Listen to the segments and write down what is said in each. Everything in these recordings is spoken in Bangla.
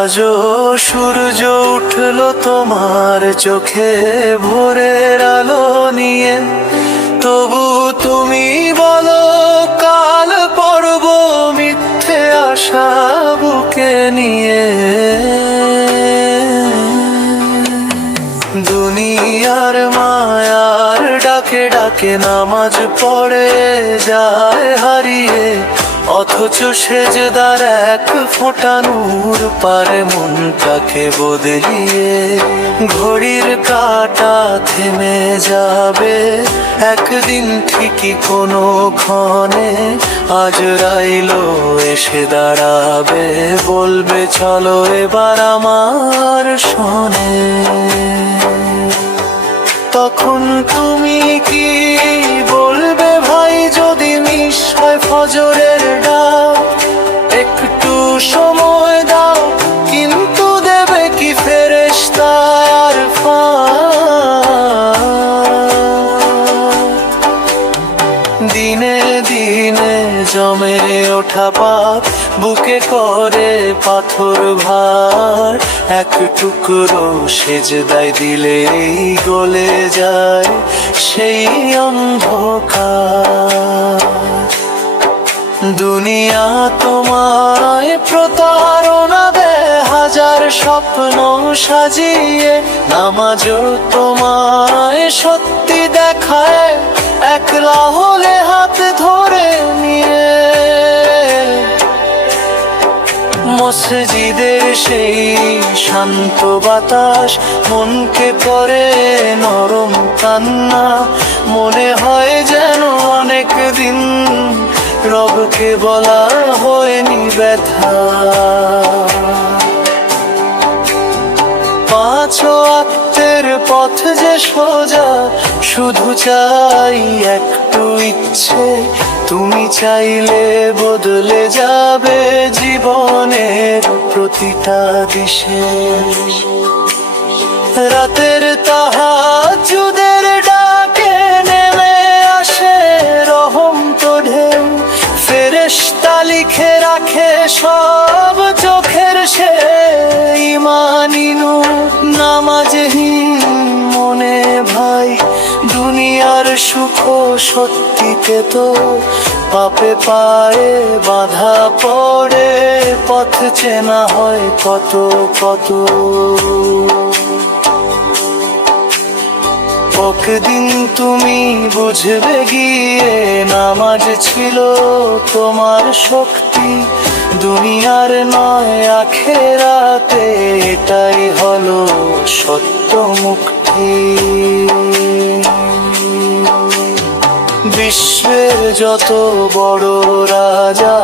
আজও সূর্য উঠল তোমার চোখে ভোরের আলো নিয়ে, তবু তুমি বলো কাল পড়ব মিথ্যে আশা বুকে নিয়ে। দুনিয়ার মায়ার ডাকে ডাকে নামাজ পড়ে যায় হারিয়ে, অথচ সেজদার এক ফোঁটা নূর পারে মনটাকে বদলিয়ে। ঘড়ির কাঁটা থেমে যাবে একদিন ঠিকই কোনো ক্ষণে, আজরাইলো এসে দাঁড়াবে বলবে চলো এবার আমার শোনে। তখন তুমি কি বলবে ভাই যদি মিস হয় ফজরের ডাক? একটু সময় দাও, কিন্তু দেবে কি ফেরেশতার ফাঁক? দিনে দিনে জমে ওঠা পাপ বুকে করে পাথর ভার, এক টুকরো সেজদায় দিলেই গলে যায় সেই অন্ধকার। দুনিয়া তোমায় প্রতারণা দেয় হাজার স্বপ্ন সাজিয়ে, নামাজও তোমায় সত্যি দেখায় একলা হলে হাত ধরে নিয়ে। মসজিদের সেই শান্ত বাতাস মনকে করে নরম কান্না, মনে হয় যেন অনেক দিন রবকে বলা হয়নি ব্যথা। পাঁচ ওয়াক্তের পথ যে সোজা, শুধু চাই একটু ইচ্ছে, তুমি চাইলে বদলে যাবে জীবনের প্রতিটা দিশে। রাতের তাহাজ্জুদের ডাকে নেমে আসে রহম তো ঢেউ, ফেরেশতা লিখে রাখে সব চোখের সেই ইমানি নূর। নামাজহীন মনে ভাই দুনিয়ার সুখ সত্যিতে তো পাপে পায়ে বাধা পড়ে, পথ চেনা হয় কত কত। একদিন তুমি বুঝবে গিয়ে নামাজ ছিল তোমার শক্তি, দুনিয়ার নয় আখেরাতে এটাই হলো সত্য মুক্তি। বিশ্বের যত বড় রাজা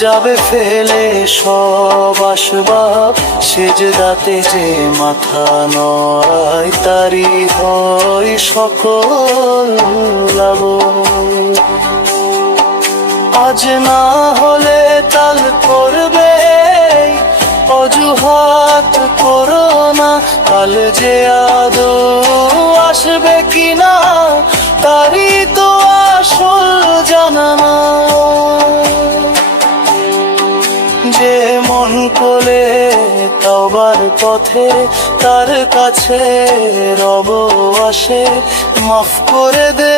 যাবে ফেলে সব আসবাব, সেজদাতে যে মাথা নয় তারি হয় সকল লাভ। আজ না হলে কাল করবে অজুহাত করো না, কাল যে আদৌ আসবে কিনা তারই তো আসল জানা না। যে মন কোলে তওবার পথে তার কাছে রব আসে, মাফ করে দে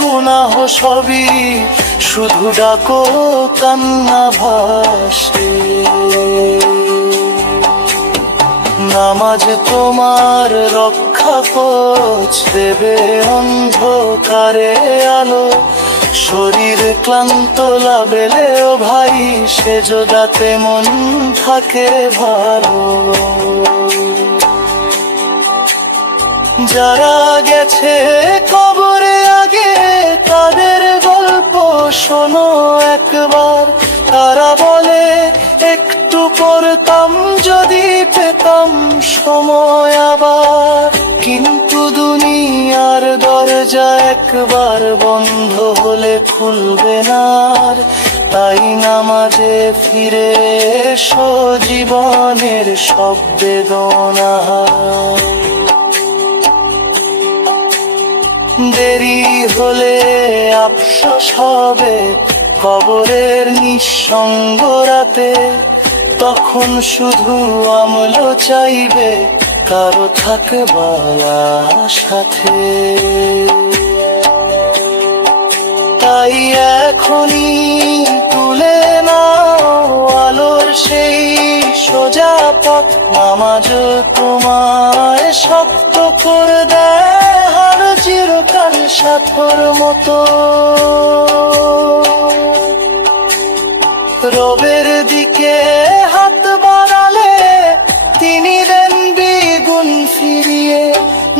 গুনাহ সবই, শুধু ডাকো কান্না ভাসে। নামাজ তোমার রক্ষা কবচ দেবে অন্ধকারে আলো, শরীর ক্লান্ত লাগলেও ভাই সেজদাতে মন থাকে ভালো। যারা গেছে কবরে আগে তাদের গল্প শোনো একবার, তারা বলে একটু পড়তাম যদি পেতাম সময় আবার। কিন্তু দুনিয়ার দরজা একবার বন্ধ হলে খুলবে না, তাই নামাজে ফিরে এসো জীবনের সব বেদনা। দেরি হলে আফসোস হবে কবরের নিঃসঙ্গ রাতে, তখন শুধু আমল চাইবে কারো থাকবার সাথে। তাই এখনই তুলে নাও আলোর সেই সোজা পথ, নামাজ তোমায় শক্ত করে দেয় হার চিরকাল সাথর মতো। রবের দিকে হাত বাড়ালে তিনি দেন দ্বিগুণ ফিরিয়ে,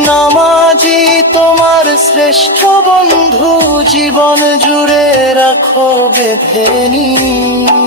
নামাজি তোমার শ্রেষ্ঠ বন্ধু, জীবন জুড়ে রাখো বেঁধে নিয়ে।